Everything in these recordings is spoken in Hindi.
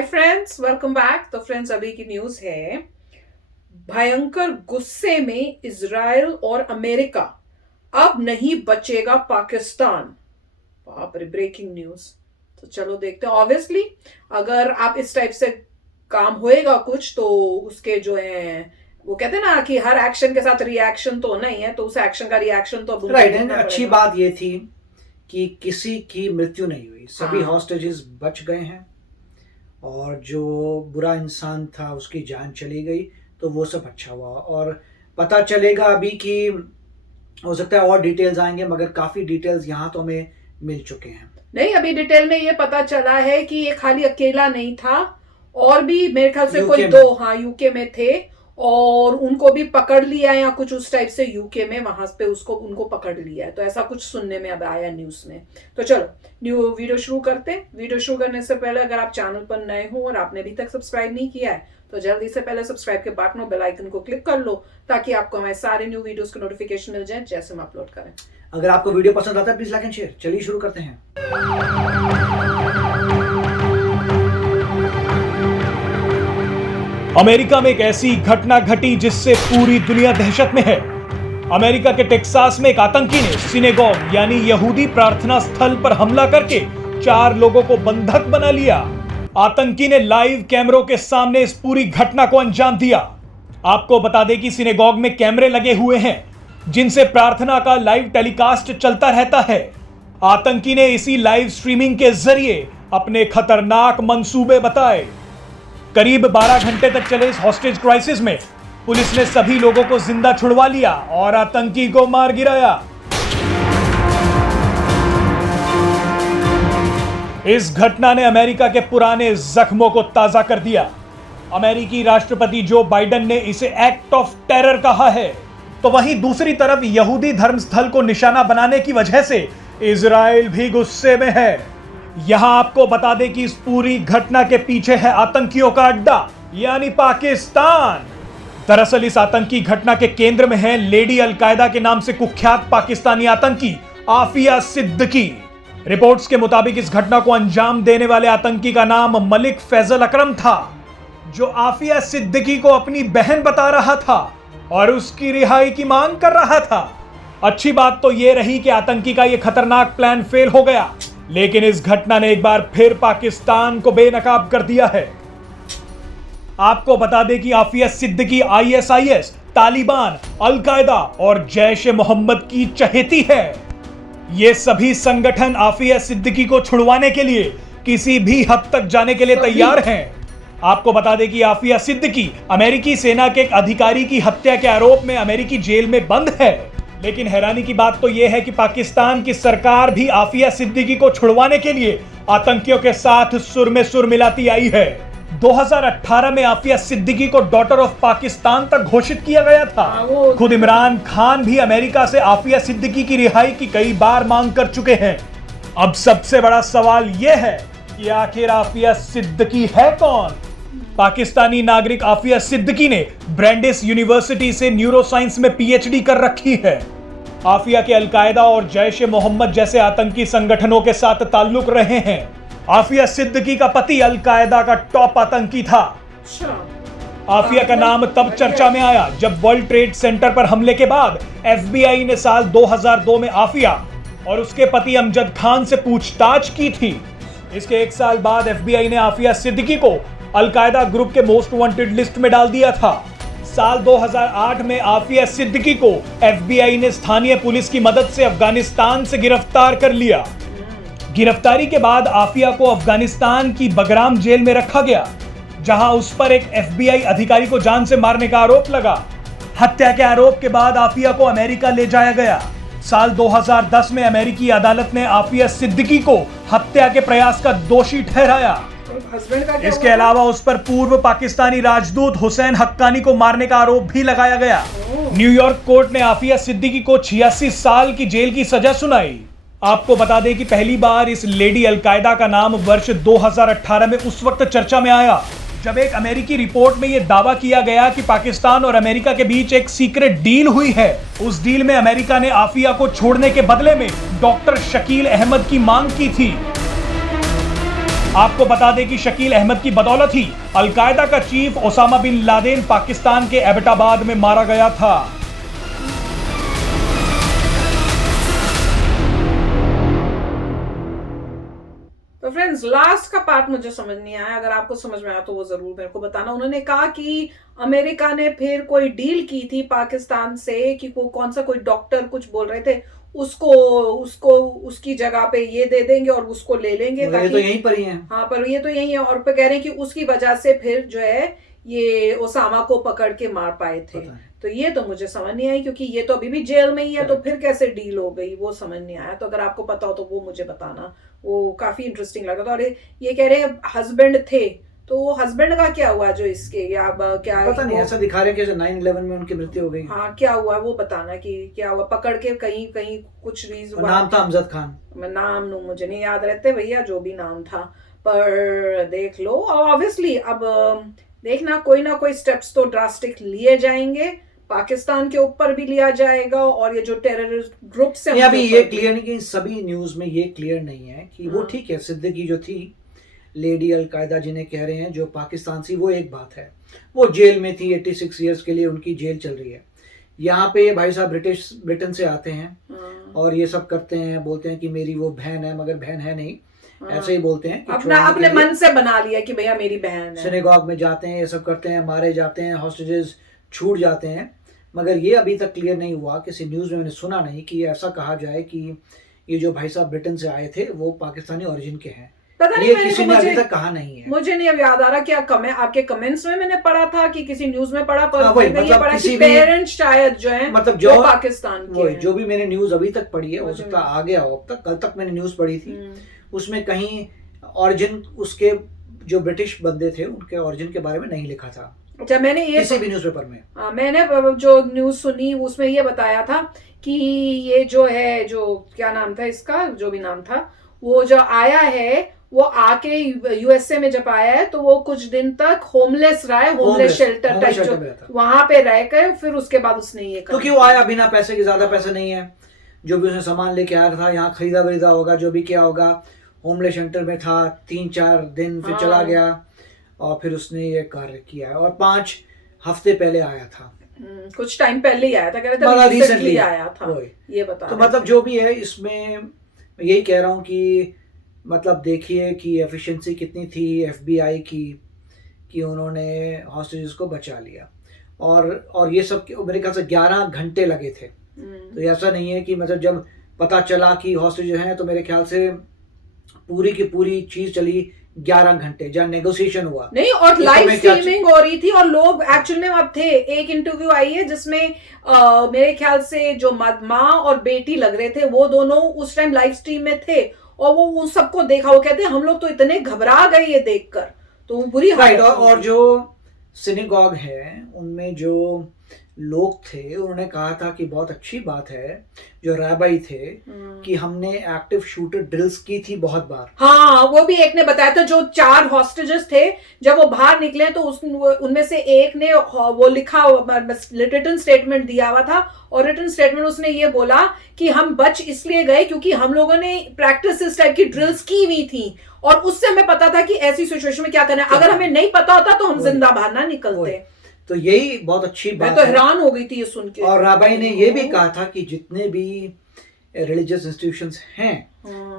Hi friends, welcome back. तो फ्रेंड्स, अभी की न्यूज है, भयंकर गुस्से में इजराइल और अमेरिका, अब नहीं बचेगा पाकिस्तान। बाप रे, ब्रेकिंग न्यूज। तो चलो देखते हैं। ऑब्वियसली अगर आप इस टाइप से काम होएगा कुछ, तो उसके जो है वो कहते हैं ना कि हर एक्शन के साथ रिएक्शन तो नहीं है, तो उस एक्शन का रिएक्शन तो अब उनको राइट। देखना अच्छी पड़ेगा। बात ये थी कि किसी की मृत्यु नहीं हुई, सभी हाँ। हॉस्टेजेस बच गए हैं और जो बुरा इंसान था उसकी जान चली गई, तो वो सब अच्छा हुआ। और पता चलेगा अभी कि हो सकता है और डिटेल्स आएंगे, मगर काफ़ी डिटेल्स यहाँ तो हमें मिल चुके हैं। नहीं, अभी डिटेल में ये पता चला है कि ये खाली अकेला नहीं था, और भी मेरे ख्याल से कोई यूके दो, में हाँ, यूके में थे, और उनको भी पकड़ लिया या कुछ उस टाइप से यूके में, वहां पे उसको उनको पकड़ लिया है। तो ऐसा कुछ सुनने में अब आया न्यूज में। तो चलो न्यू वीडियो शुरू करते हैं। वीडियो शुरू करने से पहले अगर आप चैनल पर नए हो और आपने अभी तक सब्सक्राइब नहीं किया है, तो जल्दी से पहले सब्सक्राइब के बटन और बेल आइकन को क्लिक कर लो, ताकि आपको हमारे सारे न्यू वीडियोस के नोटिफिकेशन मिल जाए जैसे हम अपलोड करें। अगर आपको वीडियो पसंद आता है प्लीज़ लाइक एंड शेयर। चलिए शुरू करते हैं। अमेरिका में एक ऐसी घटना घटी जिससे पूरी दुनिया दहशत में है। अमेरिका के टेक्सास में एक आतंकी ने सिनेगॉग यानी यहूदी प्रार्थना स्थल पर हमला करके 4 लोगों को बंधक बना लिया। आतंकी ने लाइव कैमरों के सामने इस पूरी घटना को अंजाम दिया। आपको बता दें कि सिनेगॉग में कैमरे लगे हुए हैं जिनसे प्रार्थना का लाइव टेलीकास्ट चलता रहता है। आतंकी ने इसी लाइव स्ट्रीमिंग के जरिए अपने खतरनाक मंसूबे बताए। करीब 12 घंटे तक चले इस हॉस्टेज क्राइसिस में पुलिस ने सभी लोगों को जिंदा छुड़वा लिया और आतंकी को मार गिराया। इस घटना ने अमेरिका के पुराने जख्मों को ताजा कर दिया। अमेरिकी राष्ट्रपति जो बाइडेन ने इसे एक्ट ऑफ टेरर कहा है, तो वहीं दूसरी तरफ यहूदी धर्मस्थल को निशाना बनाने की वजह से इजराइल भी गुस्से में है। यहां आपको बता दें कि इस पूरी घटना के पीछे है आतंकियों का अड्डा यानी पाकिस्तान। दरअसल इस आतंकी घटना के केंद्र में है लेडी अलकायदा के नाम से कुख्यात पाकिस्तानी आतंकी आफिया सिद्दीकी। रिपोर्ट्स के मुताबिक इस घटना को अंजाम देने वाले आतंकी का नाम मलिक फैजल अकरम था, जो आफिया सिद्दीकी को अपनी बहन बता रहा था और उसकी रिहाई की मांग कर रहा था। अच्छी बात तो यह रही कि आतंकी का यह खतरनाक प्लान फेल हो गया, लेकिन इस घटना ने एक बार फिर पाकिस्तान को बेनकाब कर दिया है। आपको बता दें कि आफिया सिद्दीकी आईएसआईएस, तालिबान, अलकायदा और जैश ए मोहम्मद की चहेती है। ये सभी संगठन आफिया सिद्दीकी को छुड़वाने के लिए किसी भी हद तक जाने के लिए तैयार हैं। आपको बता दें कि आफिया सिद्दीकी अमेरिकी सेना के एक अधिकारी की हत्या के आरोप में अमेरिकी जेल में बंद है। लेकिन हैरानी की बात तो यह है कि पाकिस्तान की सरकार भी आफिया सिद्दीकी को छुड़वाने के लिए आतंकियों के साथ सुर में सुर मिलाती आई है। 2018 में आफिया सिद्दीकी को डॉटर ऑफ पाकिस्तान तक घोषित किया गया था। खुद इमरान खान भी अमेरिका से आफिया सिद्दीकी की रिहाई की कई बार मांग कर चुके हैं। अब सबसे बड़ा सवाल यह है कि आखिर आफिया सिद्दीकी है कौन? पाकिस्तानी नागरिक आफिया सिद्दीकी ने ब्रैंडिस यूनिवर्सिटी से न्यूरोसाइंस में पीएचडी कर रखी है। आफिया के अलकायदा और जैश ए मोहम्मद जैसे आतंकी संगठनों के साथ ताल्लुक रहे हैं। आफिया सिद्दीकी का पति अलकायदा का टॉप आतंकी था। आफिया का नाम तब चर्चा में आया जब वर्ल्ड ट्रेड सेंटर पर हमले के बाद एफबीआई ने साल 2002 में आफिया और उसके पति अमजद खान से पूछताछ की थी। इसके 1 साल बाद एफबीआई ने आफिया सिद्दीकी को अलकायदा ग्रुप के मोस्ट वांटेड लिस्ट में डाल दिया था। साल 2008 में आफिया सिद्दीकी को एफबीआई ने स्थानीय पुलिस की मदद से अफगानिस्तान से गिरफ्तार कर लिया। गिरफ्तारी के बाद आफिया को अफगानिस्तान की बगराम जेल में रखा गया, जहां उस पर एक एफबीआई अधिकारी को जान से मारने का आरोप लगा। हत्या के आरोप के बाद आफिया को अमेरिका ले जाया गया। साल 2010 में अमेरिकी अदालत ने आफिया सिद्दीकी को हत्या के प्रयास का दोषी ठहराया। इसके अलावा उस पर पूर्व पाकिस्तानी राजदूत हुसैन हक्कानी को मारने का आरोप भी लगाया गया। न्यूयॉर्क कोर्ट ने आफिया सिद्दीकी को 86 साल की जेल की सजा सुनाई। आपको बता दें कि पहली बार इस लेडी अलकायदा का नाम वर्ष 2018 में उस वक्त चर्चा में आया जब एक अमेरिकी रिपोर्ट में यह दावा किया गया कि पाकिस्तान और अमेरिका के बीच एक सीक्रेट डील हुई है। उस डील में अमेरिका ने आफिया को छोड़ने के बदले में डॉक्टर शकील अहमद की मांग की थी। आपको बता दें कि शकील अहमद की बदौलत ही अलकायदा का chief Osama bin Laden Pakistan के एबटाबाद में मारा गया था। तो फ्रेंड्स, लास्ट का पार्ट मुझे समझ नहीं आया। अगर आपको समझ में आया तो वो जरूर मेरे को बताना। उन्होंने कहा कि अमेरिका ने फिर कोई डील की थी पाकिस्तान से कि वो कौन सा कोई डॉक्टर कुछ बोल रहे थे, उसको उसको उसकी जगह पे ये दे देंगे और उसको ले लेंगे। ये तो यहीं पर ही है। हाँ, पर ये तो यही है। और पे कह रहे हैं कि उसकी वजह से फिर जो है ये ओसामा को पकड़ के मार पाए थे। तो ये तो मुझे समझ नहीं आई, क्योंकि ये तो अभी भी जेल में ही है, तो फिर कैसे डील हो गई वो समझ नहीं आया। तो अगर आपको पता हो तो वो मुझे बताना, वो काफी इंटरेस्टिंग लगा था। और ये कह रहे हैं हस्बैंड थे, तो हस्बैंड का क्या हुआ जो इसके, या क्या पता नहीं, ऐसा दिखा रहे कि 9/11 में उनकी मृत्यु हो गई। हाँ, क्या हुआ वो बताना कि क्या हुआ, पकड़ के कहीं कहीं कुछ रीजन। नाम था अमजद खान। नाम मुझे नहीं याद रहते भैया, जो भी नाम था, पर देख लो। ऑब्वियसली अब देखना कोई ना कोई स्टेप्स तो ड्रास्टिक लिए जाएंगे, पाकिस्तान के ऊपर भी लिया जाएगा, और ये जो टेररिस्ट ग्रुप से अभी ये क्लियर नहीं कि सभी न्यूज में ये क्लियर नहीं है कि वो ठीक है। सिद्दीकी जो थी लेडी अलकायदा जिन्हें कह रहे हैं, जो पाकिस्तान से, वो एक बात है, वो जेल में थी 86 ईयर्स के लिए उनकी जेल चल रही है। यहाँ पे भाई साहब ब्रिटेन से आते हैं और ये सब करते हैं, बोलते हैं कि मेरी वो बहन है, मगर बहन है नहीं, ऐसे ही बोलते हैं कि अपने मन से बना लिया कि भैया मेरी बहन है। सिनेगॉग में जाते हैं, ये सब करते हैं, मारे जाते हैं, हॉस्टेजेस छूट जाते हैं। मगर ये अभी तक क्लियर नहीं हुआ, किसी न्यूज़ में मैंने सुना नहीं कि ऐसा कहा जाए कि ये जो भाई साहब ब्रिटेन से आए थे वो पाकिस्तानी ओरिजिन के हैं। पता नहीं, ये किसी ने अभी तक कहा नहीं है। मुझे नहीं अब याद आ रहा क्या आपके कमेंट्स में मैंने पढ़ा था कि किसी न्यूज में पढ़ा, पर मतलब ये पढ़ा कि पेरेंट्स शायद जो है, मतलब जो पाकिस्तान के हैं। जो भी मैंने न्यूज अभी तक पढ़ी है, हो सकता आ गया हो अब तक। कल तक मैंने न्यूज पढ़ी थी, उसमें कहीं ओरिजिन उसके जो ब्रिटिश बंदे थे उनके ओरिजिन के बारे में नहीं लिखा था। अच्छा, मैंने ये किसी भी न्यूज़पेपर में मैंने जो न्यूज सुनी उसमें ये बताया था कि ये जो है, जो क्या नाम था इसका, जो भी नाम था, वो जो आया है, वो आके यूएसए में जब आया है तो वो कुछ दिन तक होमलेस रहा है, होमलेस शेल्टर टाइप जो वहां पे रह कर, फिर उसके बाद उसने ये क्योंकि वो आया बिना पैसे के, ज्यादा पैसे नहीं है, जो भी उसने सामान लेके आया था, यहाँ खरीदा होगा, जो भी किया होगा, होमलेस शेल्टर में था 3-4 दिन, फिर चला गया और फिर उसने ये कार्य किया है। और 5 हफ्ते पहले आया था, कुछ टाइम पहले ही आया था, कह रहे थे रिसेंटली आया था, ये बता। तो मतलब जो भी है, इसमें यही कह रहा हूँ कि मतलब देखिए कि एफिशिएंसी कितनी थी एफबीआई की, कि उन्होंने हॉस्टेजेस को बचा लिया। और ये सब मेरे ख्याल से 11 घंटे लगे थे। तो ऐसा नहीं है कि मतलब जब पता चला कि हॉस्टेज हैं, तो मेरे ख्याल से पूरी की पूरी चीज चली 11 घंटे, जहाँ नेगोशिएशन हुआ नहीं, और लाइव स्ट्रीमिंग हो रही थी, और लोग एक्चुअल में अब थे। एक इंटरव्यू आई है जिसमें मेरे ख्याल से जो माँ और बेटी लग रहे थे, वो दोनों उस टाइम लाइव स्ट्रीम में थे, और वो उन सबको देखा, वो कहते हैं हम लोग तो इतने घबरा गए ये देखकर, तो बुरी हालत। और जो सिनेगॉग है उनमें जो लोग थे, उन्होंने कहा था कि बहुत अच्छी बात है, जो रैबाई थे, कि हमने एक्टिव शूटर ड्रिल्स की थी बहुत बार। हाँ, वो भी एक ने बताया था, जो 4 हॉस्टेजेस थे, जब वो बाहर निकले तो उनमें से एक ने वो लिखा रिटन स्टेटमेंट दिया हुआ था, और रिटन स्टेटमेंट उसने ये बोला कि हम बच इसलिए गए क्योंकि हम लोगों ने प्रैक्टिस इस टाइप की ड्रिल्स की हुई थी, और उससे हमें पता था कि ऐसी सिचुएशन में क्या करना है। अगर हमें नहीं पता होता तो हम जिंदा बाहर ना निकलते। तो यही बहुत अच्छी बात है। मैं तो हैरान हो गई थी ये सुन के। और राबाई ने ये भी कहा था कि जितने भी रिलीजियस इंस्टीट्यूशंस हैं,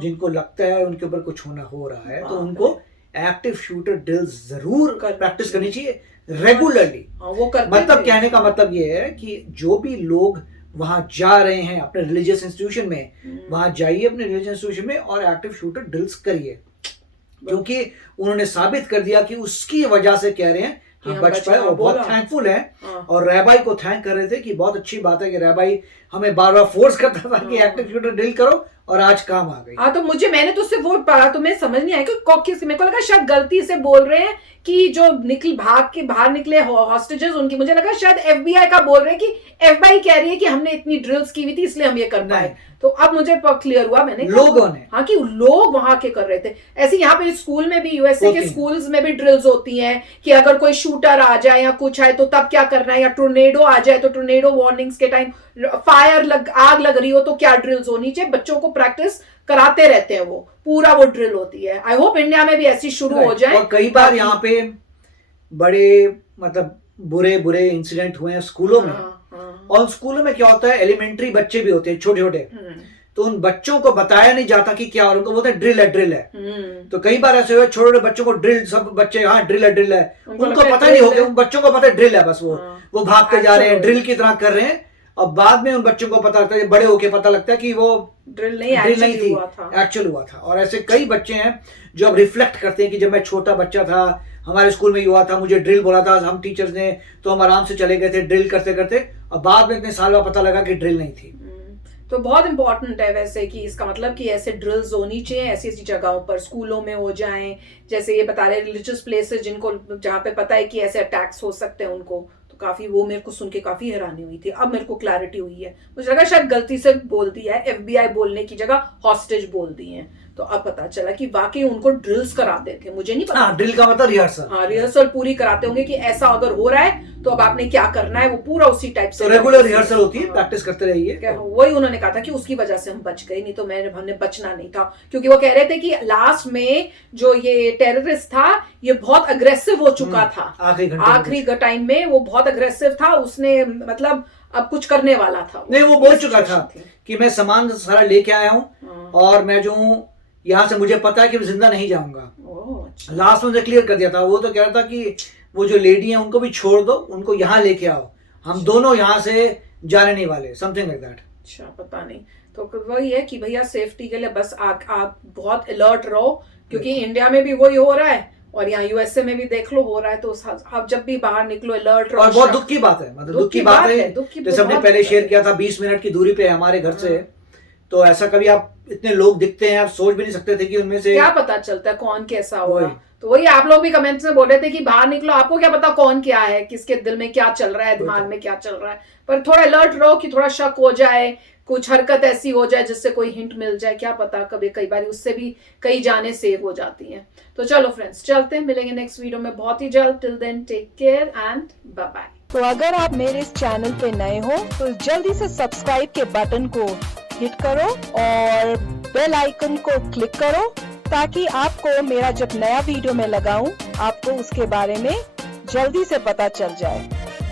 जिनको लगता है उनके ऊपर कुछ होना हो रहा है, तो उनको एक्टिव शूटर ड्रिल्स जरूर प्रैक्टिस करनी चाहिए रेगुलरली। मतलब कहने का मतलब ये है कि जो भी लोग वहां जा रहे हैं अपने रिलीजियस इंस्टीट्यूशन में, वहां जाइए अपने रिलीजियस इंस्टीट्यूशन में और एक्टिव शूटर ड्रिल्स करिए, क्योंकि उन्होंने साबित कर दिया कि उसकी वजह से कह रहे हैं हम बच पाए, और बहुत थैंकफुल है। और रैबाई को थैंक कर रहे थे कि बहुत अच्छी बात है कि रैबाई हमें बार बार फोर्स करता था कि एक्टिव शूटर ड्रिल करो, और आज काम आ गई। हाँ, तो मैंने तो सिर्फ वो पढ़ा, तो मैं समझ नहीं आया कि मेरे को लगा शायद गलती से बोल रहे हैं कि जो बाहर निकले हॉस्टेजेस उनकी, मुझे लगा शायद एफबीआई का बोल रहे हैं कि एफबीआई कह रही है कि हमने इतनी ड्रिल्स की हुई थी इसलिए हम ये कर पाए। तो अब मुझे क्लियर हुआ, मैंने लोगों ने, हाँ, कि लोग वहां के कर रहे थे। ऐसे यहाँ पे स्कूल में भी, यूएसए के स्कूल्स में भी ड्रिल्स होती हैं कि अगर कोई शूटर आ जाए या कुछ आए तो तब क्या करना है, या टोर्नेडो आ जाए तो टोर्नेडो वार्निंग्स के टाइम, आग लग रही हो तो क्या ड्रिल्स होनी चाहिए, बच्चों को प्रैक्टिस कराते रहते हैं, वो पूरा वो ड्रिल होती है। आई होप इंडिया में भी ऐसी शुरू हो जाए। और कई बार यहाँ पे बड़े मतलब बुरे बुरे इंसिडेंट हुए हैं स्कूलों में। और स्कूलों में क्या होता है, एलिमेंट्री बच्चे भी होते हैं छोटे छोटे, तो उन बच्चों को बताया नहीं जाता कि क्या, और उनको बोलते हैं ड्रिल है ड्रिल है। तो कई बार ऐसे हुए छोटे छोटे बच्चों को ड्रिल, सब बच्चे हाँ ड्रिल है, उनको पता नहीं हो गया, उन बच्चों को पता है ड्रिल है, बस वो भागते जा रहे हैं, ड्रिल की तरह कर रहे हैं। और बाद में उन बच्चों को पता लगता है, बड़े होके पता लगता है कि वो ड्रिल नहीं थी, एक्चुअल हुआ था। और ऐसे कई बच्चे हैं जो अब रिफ्लेक्ट करते हैं कि जब मैं छोटा बच्चा था, हमारे स्कूल में हुआ था, मुझे ड्रिल बोला था हम टीचर्स ने, तो हम आराम से चले गए थे ड्रिल करते करते, और बाद में इतने साल बाद पता लगा कि ड्रिल नहीं थी। तो बहुत इंपॉर्टेंट है वैसे कि इसका मतलब कि ऐसे ड्रिल्स होनी चाहिए, ऐसी ऐसी जगहों पर, स्कूलों में हो जाएं, जैसे ये बता रहे रिलीजियस प्लेसेस जिनको, जहाँ पे पता है कि ऐसे अटैक्स हो सकते हैं उनको, तो काफी वो मेरे को सुन के काफी हैरानी हुई थी। अब मेरे को क्लैरिटी हुई है, मुझे लगा शायद गलती से बोल दिया है, FBI बोलने की जगह हॉस्टेज बोल दिए हैं, तो अब पता चला कि वाकई उनको ड्रिल्स कराते थे, मुझे नहीं पता। ड्रिल का मतलब रिहर्सल। हाँ, रिहर्सल पूरी कराते होंगे कि ऐसा अगर हो रहा है तो अब आपने क्या करना है, वो पूरा उसी टाइप से रेगुलर रिहर्सल होती है, प्रैक्टिस करते रहिए। वही उन्होंने कहा था कि उसकी वजह से हम बच गए, नहीं तो हमने बचना नहीं था, क्योंकि वो कह रहे थे कि लास्ट में जो ये टेररिस्ट था ये बहुत अग्रेसिव हो चुका था, आखिरी टाइम में वो बहुत अग्रेसिव था, उसने मतलब अब कुछ करने वाला था। नहीं, वो बोल चुका था कि मैं सामान सारा लेके आया हूँ और मैं जो हूँ यहाँ से मुझे पता है कि मैं जिंदा नहीं जाऊंगा। लास्ट में क्लियर कर दिया था। वो तो कह रहा था कि वो जो लेडी है उनको भी छोड़ दो, उनको यहाँ लेके आओ, हम दोनों यहाँ से जाने नहीं वाले, समथिंग लाइक दैट। अच्छा, पता नहीं। तो वही है कि भैया सेफ्टी के लिए बस आप बहुत अलर्ट रहो, क्योंकि इंडिया में भी वही हो रहा है और यहाँ USA में भी देख लो हो रहा है, तो आप जब भी बाहर निकलो अलर्ट रहो। और बहुत दुख की बात है, मतलब दुख की बात है, जैसे हमने पहले शेयर किया था, 20 मिनट की दूरी पे है हमारे घर से, तो ऐसा कभी आप इतने लोग दिखते हैं, आप सोच भी नहीं सकते थे कि उनमें से क्या पता चलता है कौन कैसा होगा। तो वही आप लोग भी कमेंट्स में बोल रहे थे कि बाहर निकलो, आपको क्या पता कौन क्या है, किसके दिल में क्या चल रहा है, दिमाग में क्या चल रहा है, पर थोड़ा अलर्ट रहो कि थोड़ा शक हो जाए, कुछ हरकत ऐसी हो जाए जिससे कोई हिंट मिल जाए, क्या पता कई बार उससे भी कई जाने सेव हो जाती हैं। तो चलो फ्रेंड्स, चलते हैं, मिलेंगे नेक्स्ट वीडियो में बहुत ही जल्द। Till then take care and bye bye. तो अगर आप मेरे इस चैनल पे नए हो तो जल्दी से सब्सक्राइब के बटन को हिट करो और बेल आइकन को क्लिक करो, ताकि आपको मेरा जब नया वीडियो मैं लगाऊं आपको उसके बारे में जल्दी से पता चल जाए।